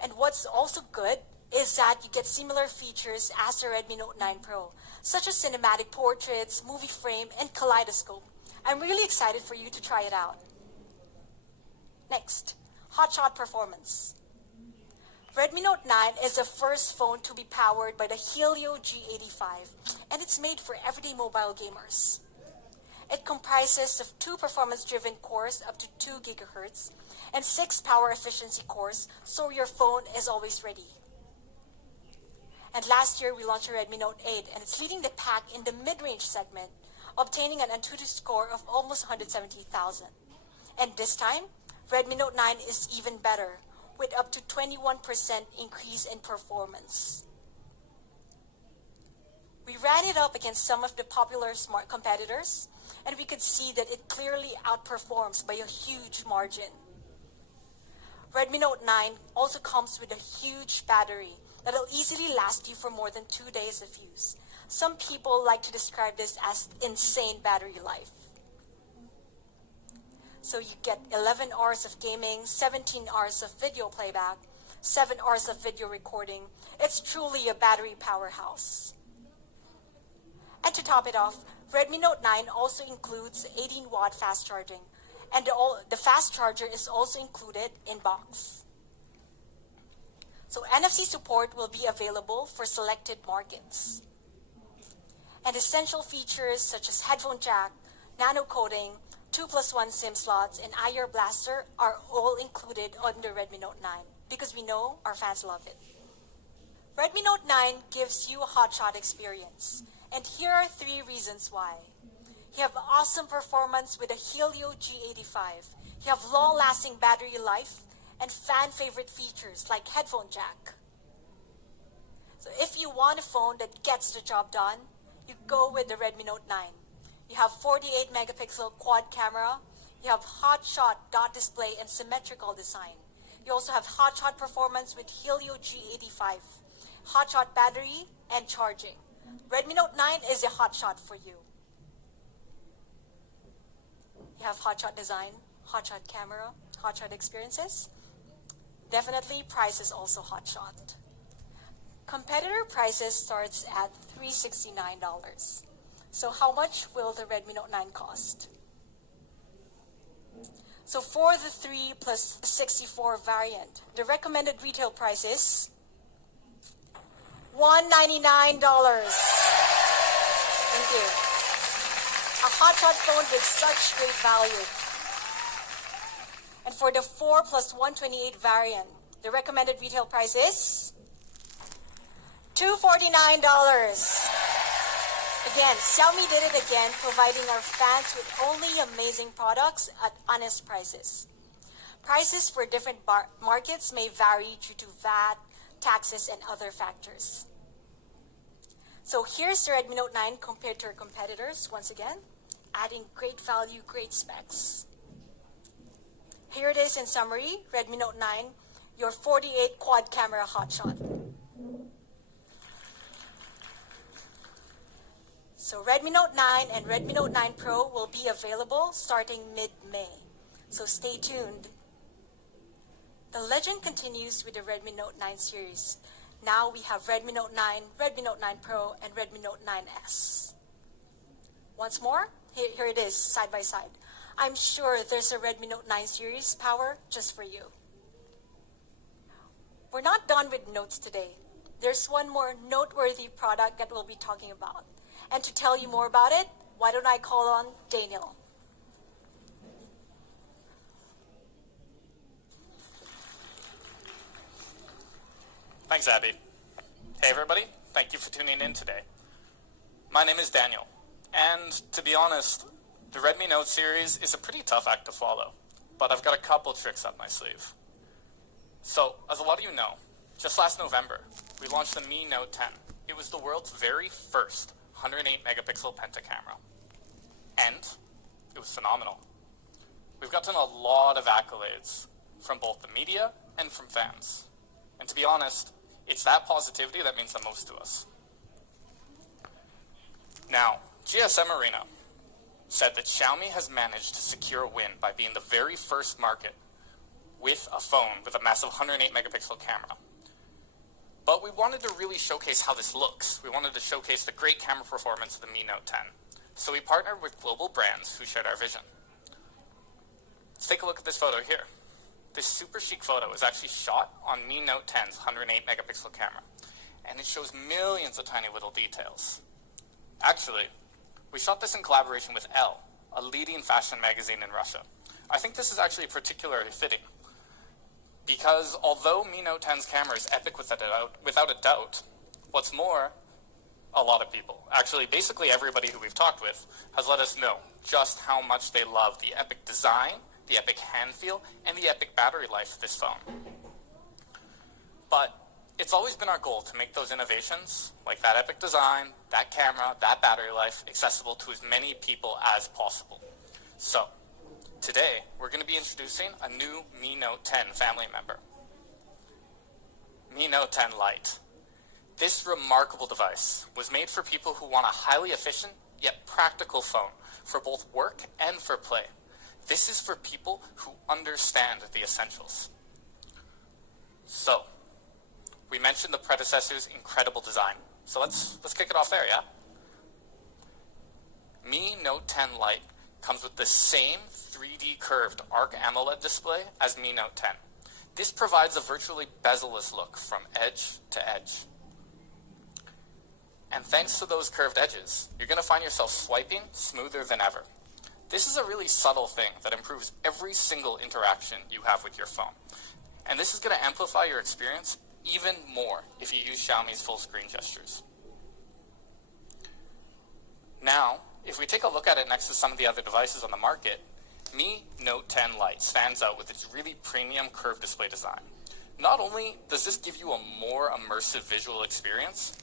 And what's also good is that you get similar features as the Redmi Note 9 Pro, such as cinematic portraits, movie frame, and kaleidoscope. I'm really excited for you to try it out. Next, hotshot performance. Redmi Note 9 is the first phone to be powered by the Helio G85, and it's made for everyday mobile gamers. It comprises of 2 performance-driven cores up to 2 GHz and 6 power efficiency cores, so your phone is always ready. And last year, we launched a Redmi Note 8, and it's leading the pack in the mid-range segment, obtaining an Antutu score of almost 170,000. And this time, Redmi Note 9 is even better, with up to 21% increase in performance. We ran it up against some of the popular smart competitors, and we could see that it clearly outperforms by a huge margin. Redmi Note 9 also comes with a huge battery that'll easily last you for more than 2 days of use. Some people like to describe this as insane battery life. So you get 11 hours of gaming, 17 hours of video playback, 7 hours of video recording. It's truly a battery powerhouse. And to top it off, Redmi Note 9 also includes 18-watt fast charging, and the fast charger is also included in box. So NFC support will be available for selected markets. And essential features such as headphone jack, nano coating, 2+1 SIM slots, and IR blaster are all included on the Redmi Note 9 because we know our fans love it. Redmi Note 9 gives you a HOTSHOT experience, and here are 3 reasons why. You have awesome performance with a Helio G85. You have long-lasting battery life and fan-favorite features like headphone jack. So if you want a phone that gets the job done, you go with the Redmi Note 9. You have 48 megapixel quad camera. You have HOTSHOT dot display and symmetrical design. You also have HOTSHOT performance with Helio G85, HOTSHOT battery, and charging. Redmi Note 9 is a HOTSHOT for you. You have HOTSHOT design, HOTSHOT camera, HOTSHOT experiences. Definitely, price is also HOTSHOT. Competitor prices starts at $369. So how much will the Redmi Note 9 cost? So for the 3 plus 64 variant, the recommended retail price is $199. Thank you. A HOTSHOT phone with such great value. And for the 4 plus 128 variant, the recommended retail price is $249. Again, Xiaomi did it again, providing our fans with only amazing products at honest prices. Prices for different markets may vary due to VAT, taxes, and other factors. So here's the Redmi Note 9 compared to our competitors, once again, adding great value, great specs. Here it is in summary, Redmi Note 9, your 48 quad camera HOTSHOT. So Redmi Note 9 and Redmi Note 9 Pro will be available starting mid-May. So stay tuned. The legend continues with the Redmi Note 9 series. Now we have Redmi Note 9, Redmi Note 9 Pro, and Redmi Note 9S. Once more, here it is, side by side. I'm sure there's a Redmi Note 9 series power just for you. We're not done with notes today. There's one more noteworthy product that we'll be talking about. And to tell you more about it, why don't I call on Daniel? Thanks, Abby. Hey, everybody. Thank you for tuning in today. My name is Daniel, and to be honest, the Redmi Note series is a pretty tough act to follow, but I've got a couple tricks up my sleeve. So, as a lot of you know, just last November, we launched the Mi Note 10. It was the world's very first 108 megapixel pentacamera, and it was phenomenal. We've gotten a lot of accolades from both the media and from fans, and to be honest, it's that positivity that means the most to us. Now, GSM Arena said that Xiaomi has managed to secure a win by being the very first market with a phone with a massive 108 megapixel camera. But we wanted to really showcase how this looks. We wanted to showcase the great camera performance of the Mi Note 10. So we partnered with global brands who shared our vision. Let's take a look at this photo here. This super chic photo is actually shot on Mi Note 10's 108 megapixel camera, and it shows millions of tiny little details. Actually, we shot this in collaboration with Elle, a leading fashion magazine in Russia. I think this is actually particularly fitting, because although Mi Note 10's camera is epic without a doubt, what's more, a lot of people, actually basically everybody who we've talked with, has let us know just how much they love the epic design, the epic hand feel, and the epic battery life of this phone. But it's always been our goal to make those innovations, like that epic design, that camera, that battery life, accessible to as many people as possible. So, today, we're going to be introducing a new Mi Note 10 family member, Mi Note 10 Lite. This remarkable device was made for people who want a highly efficient, yet practical phone for both work and for play. This is for people who understand the essentials. So, we mentioned the predecessor's incredible design. So let's kick it off there, yeah? Mi Note 10 Lite comes with the same 3D curved ARC AMOLED display as Mi Note 10. This provides a virtually bezel-less look from edge to edge. And thanks to those curved edges, you're going to find yourself swiping smoother than ever. This is a really subtle thing that improves every single interaction you have with your phone. And this is going to amplify your experience even more if you use Xiaomi's full screen gestures. Now, if we take a look at it next to some of the other devices on the market, Mi Note 10 Lite stands out with its really premium curved display design. Not only does this give you a more immersive visual experience,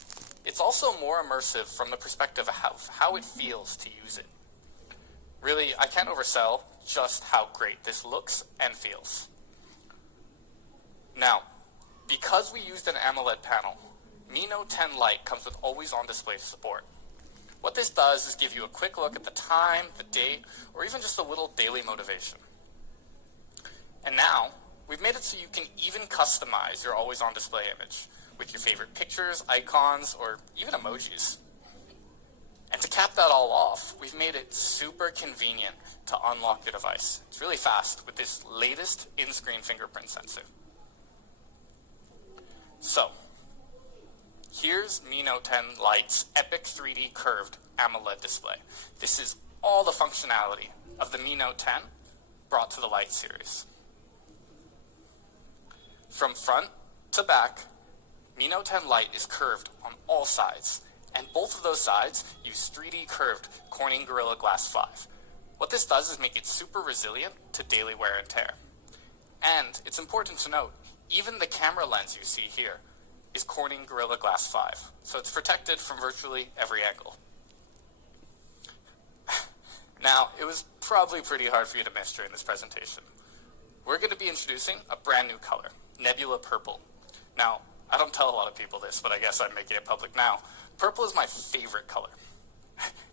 it's also more immersive from the perspective of how it feels to use it. Really, I can't oversell just how great this looks and feels. Now, because we used an AMOLED panel, Mi Note 10 Lite comes with always-on display support. What this does is give you a quick look at the time, the date, or even just a little daily motivation. And now, we've made it so you can even customize your always-on display image with your favorite pictures, icons, or even emojis. And to cap that all off, we've made it super convenient to unlock your device. It's really fast with this latest in-screen fingerprint sensor. So, here's Mi Note 10 Lite's epic 3D curved AMOLED display. This is all the functionality of the Mi Note 10 brought to the Lite series. From front to back, Mi Note 10 Lite is curved on all sides, and both of those sides use 3D curved Corning Gorilla Glass 5. What this does is make it super resilient to daily wear and tear. And it's important to note, even the camera lens you see here is Corning Gorilla Glass 5, so it's protected from virtually every angle. Now, it was probably pretty hard for you to miss during this presentation. We're going to be introducing a brand new color, Nebula Purple. Now, I don't tell a lot of people this, but I guess I'm making it public now. Purple is my favorite color,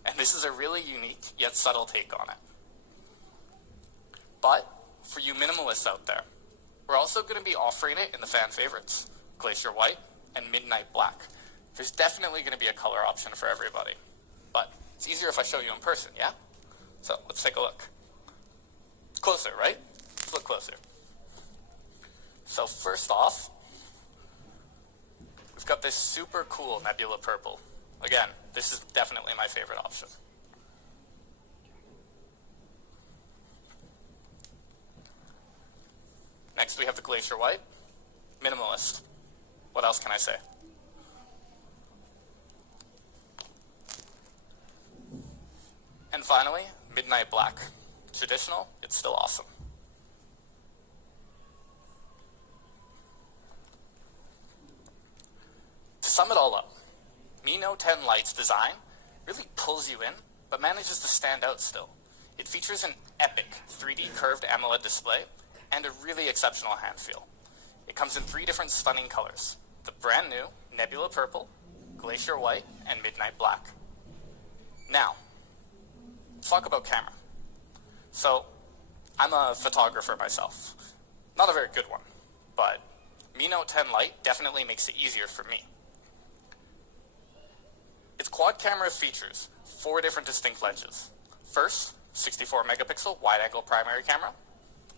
and this is a really unique yet subtle take on it. But for you minimalists out there, we're also going to be offering it in the fan favorites, Glacier White and Midnight Black. There's definitely going to be a color option for everybody, but it's easier if I show you in person, yeah? So let's take a look. Closer, right? Let's look closer. So first off, we've got this super cool Nebula Purple. Again, this is definitely my favorite option. Next, we have the Glacier White. Minimalist. What else can I say? And finally, Midnight Black. Traditional, it's still awesome. To sum it all up, Mi Note 10 Lite's design really pulls you in, but manages to stand out still. It features an epic 3D curved AMOLED display and a really exceptional hand feel. It comes in 3 different stunning colors: the brand new Nebula Purple, Glacier White, and Midnight Black. Now, let's talk about camera. So, I'm a photographer myself. Not a very good one, but Mi Note 10 Lite definitely makes it easier for me. Its quad camera features 4 different distinct lenses. First, 64 megapixel wide-angle primary camera,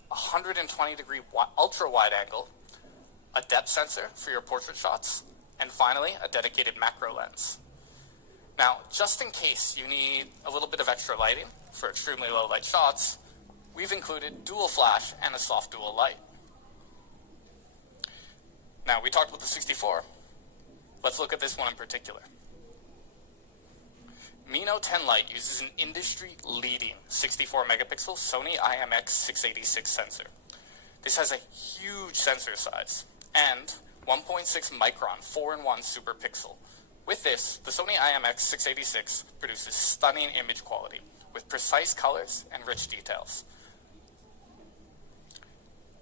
120-degree ultra-wide angle, a depth sensor for your portrait shots, and finally, a dedicated macro lens. Now, just in case you need a little bit of extra lighting for extremely low light shots, we've included dual flash and a soft dual light. Now, we talked about the 64. Let's look at this one in particular. Mi Note 10 Lite uses an industry-leading 64 megapixel Sony IMX686 sensor. This has a huge sensor size and 1.6 micron 4-in-1 super pixel. With this, the Sony IMX686 produces stunning image quality with precise colors and rich details.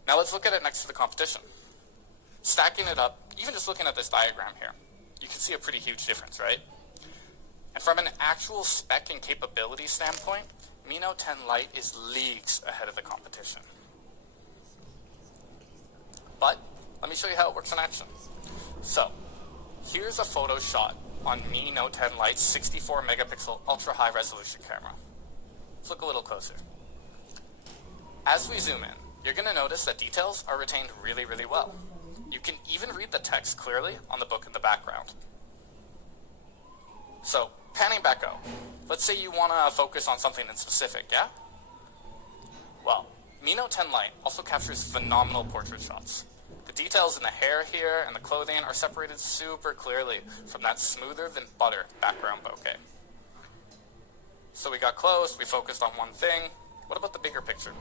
Now let's look at it next to the competition. Stacking it up, even just looking at this diagram here, you can see a pretty huge difference, right? And from an actual spec and capability standpoint, Mi Note 10 Lite is leagues ahead of the competition. But let me show you how it works in action. So, here's a photo shot on Mi Note 10 Lite's 64 megapixel ultra high resolution camera. Let's look a little closer. As we zoom in, you're going to notice that details are retained really, really well. You can even read the text clearly on the book in the background. So, panning back out, let's say you want to focus on something in specific, yeah? Well, Mi Note 10 Lite also captures phenomenal portrait shots. The details in the hair here and the clothing are separated super clearly from that smoother than butter background bokeh. So we got close, we focused on one thing. What about the bigger picture?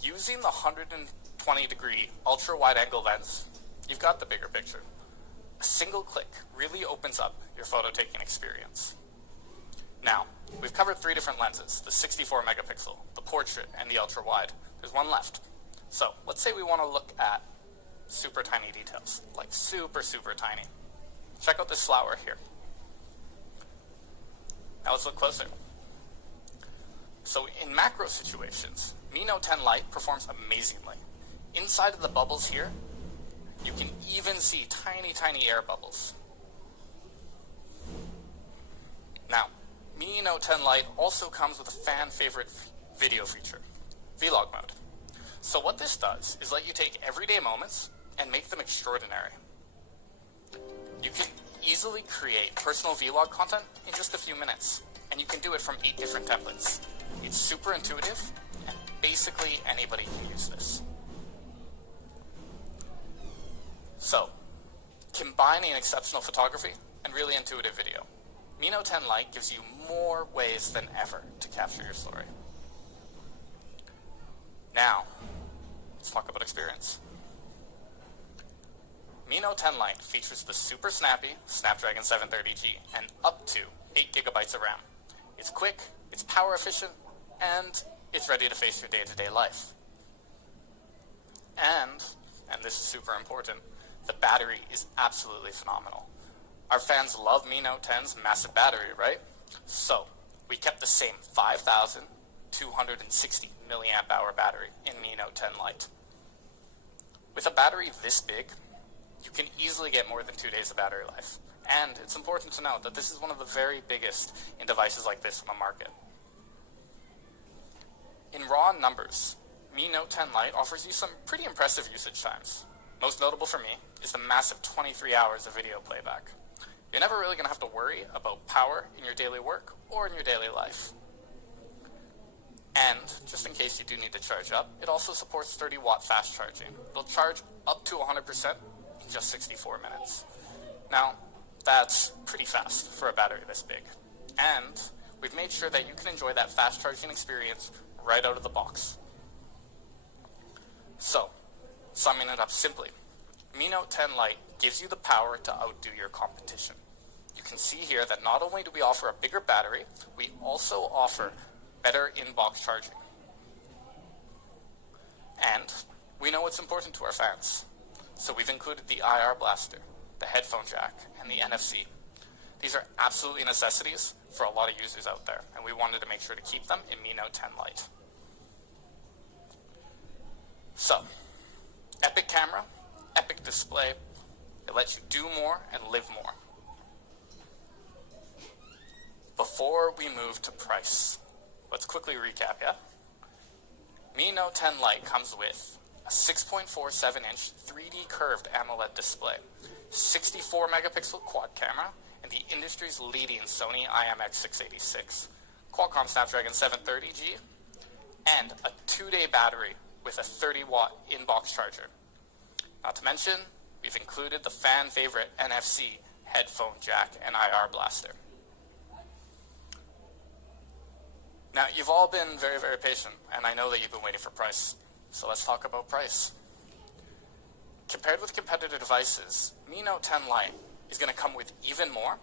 Using the 120-degree ultra-wide-angle lens, you've got the bigger picture. A single click really opens up your photo-taking experience. Now, we've covered 3 different lenses, the 64 megapixel, the portrait, and the ultra-wide. There's one left. So, let's say we want to look at super tiny details, like super, super tiny. Check out this flower here. Now let's look closer. So in macro situations, Mi Note 10 Lite performs amazingly. Inside of the bubbles here, you can even see tiny, tiny air bubbles. Now, Mi Note 10 Lite also comes with a fan favorite video feature, vlog mode. So what this does is let you take everyday moments and make them extraordinary. You can easily create personal vlog content in just a few minutes, and you can do it from 8 different templates. It's super intuitive, and basically anybody can use this. So, combining exceptional photography and really intuitive video, Mi Note 10 Lite gives you more ways than ever to capture your story. Now, let's talk about experience. Mi Note 10 Lite features the super snappy Snapdragon 730G and up to 8 gigabytes of RAM. It's quick, it's power efficient, and it's ready to face your day-to-day life. And this is super important, the battery is absolutely phenomenal. Our fans love Mi Note 10's massive battery, right? So, we kept the same 5,260 milliamp hour battery in Mi Note 10 Lite. With a battery this big, you can easily get more than 2 days of battery life. And it's important to note that this is one of the very biggest in devices like this on the market. In raw numbers, Mi Note 10 Lite offers you some pretty impressive usage times. Most notable for me is the massive 23 hours of video playback. You're never really going to have to worry about power in your daily work or in your daily life. And, just in case you do need to charge up, it also supports 30-watt fast charging. It'll charge up to 100% in just 64 minutes. Now, that's pretty fast for a battery this big. And we've made sure that you can enjoy that fast charging experience right out of the box. So, summing it up simply, Mi Note 10 Lite gives you the power to outdo your competition. You can see here that not only do we offer a bigger battery, we also offer better in-box charging. And we know what's important to our fans. So we've included the IR blaster, the headphone jack, and the NFC. These are absolutely necessities for a lot of users out there, and we wanted to make sure to keep them in Mi Note 10 Lite. So, epic camera, epic display, it lets you do more and live more. Before we move to price, let's quickly recap, yeah? Mi Note 10 Lite comes with a 6.47-inch 3D curved AMOLED display, 64 megapixel quad camera, and the industry's leading Sony IMX686, Qualcomm Snapdragon 730G, and a 2-day battery with a 30-watt in-box charger. Not to mention, we've included the fan favorite NFC headphone jack and IR blaster. Now, you've all been very, very patient, and I know that you've been waiting for price. So let's talk about price. Compared with competitor devices, Mi Note 10 Lite is going to come with even more,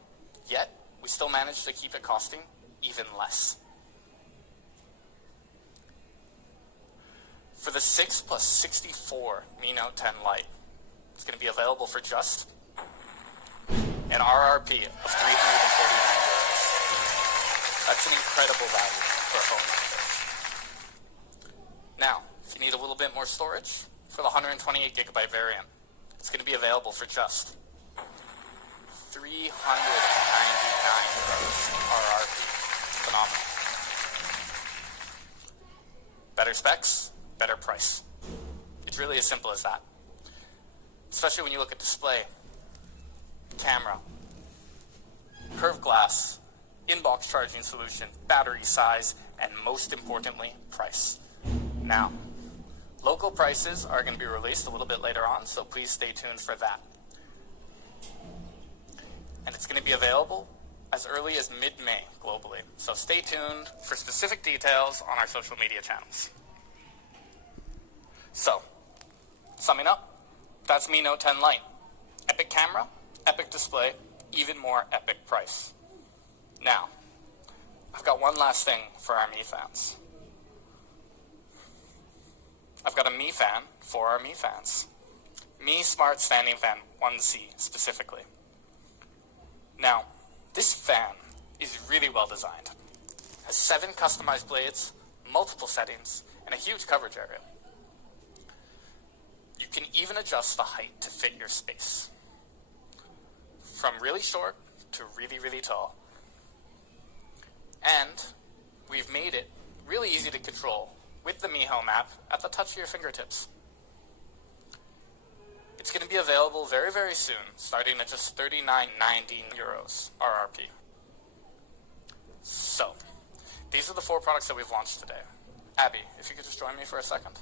yet we still managed to keep it costing even less. For the 6 plus 64 Mi Note 10 Lite, it's going to be available for just an RRP of €349. That's an incredible value for a phone like this. Now, if you need a little bit more storage, for the 128GB variant, it's going to be available for just €399 RRP. Phenomenal. Better specs, better price. It's really as simple as that. Especially when you look at display, camera, curved glass, in-box charging solution, battery size, and most importantly, price. Now, local prices are going to be released a little bit later on, so please stay tuned for that. And it's going to be available as early as mid-May globally, so stay tuned for specific details on our social media channels. So, summing up, that's Mi Note 10 Lite. Epic camera, epic display, even more epic price. Now, I've got one last thing for our Mi fans. I've got a Mi fan for our Mi fans. Mi Smart Standing Fan 1C specifically. Now, this fan is really well designed. It has 7 customized blades, multiple settings, and a huge coverage area. You can even adjust the height to fit your space. From really short to really, really tall. And we've made it really easy to control with the Mi Home app at the touch of your fingertips. It's going to be available very, very soon, starting at just €39.90 RRP. So, these are the 4 products that we've launched today. Abby, if you could just join me for a second.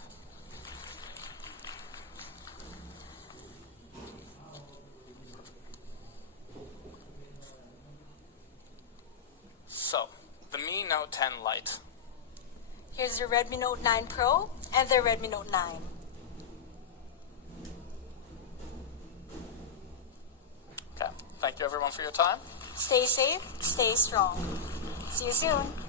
So, the Mi Note 10 Lite. Here's the Redmi Note 9 Pro and the Redmi Note 9. Okay, thank you everyone for your time. Stay safe, stay strong. See you soon.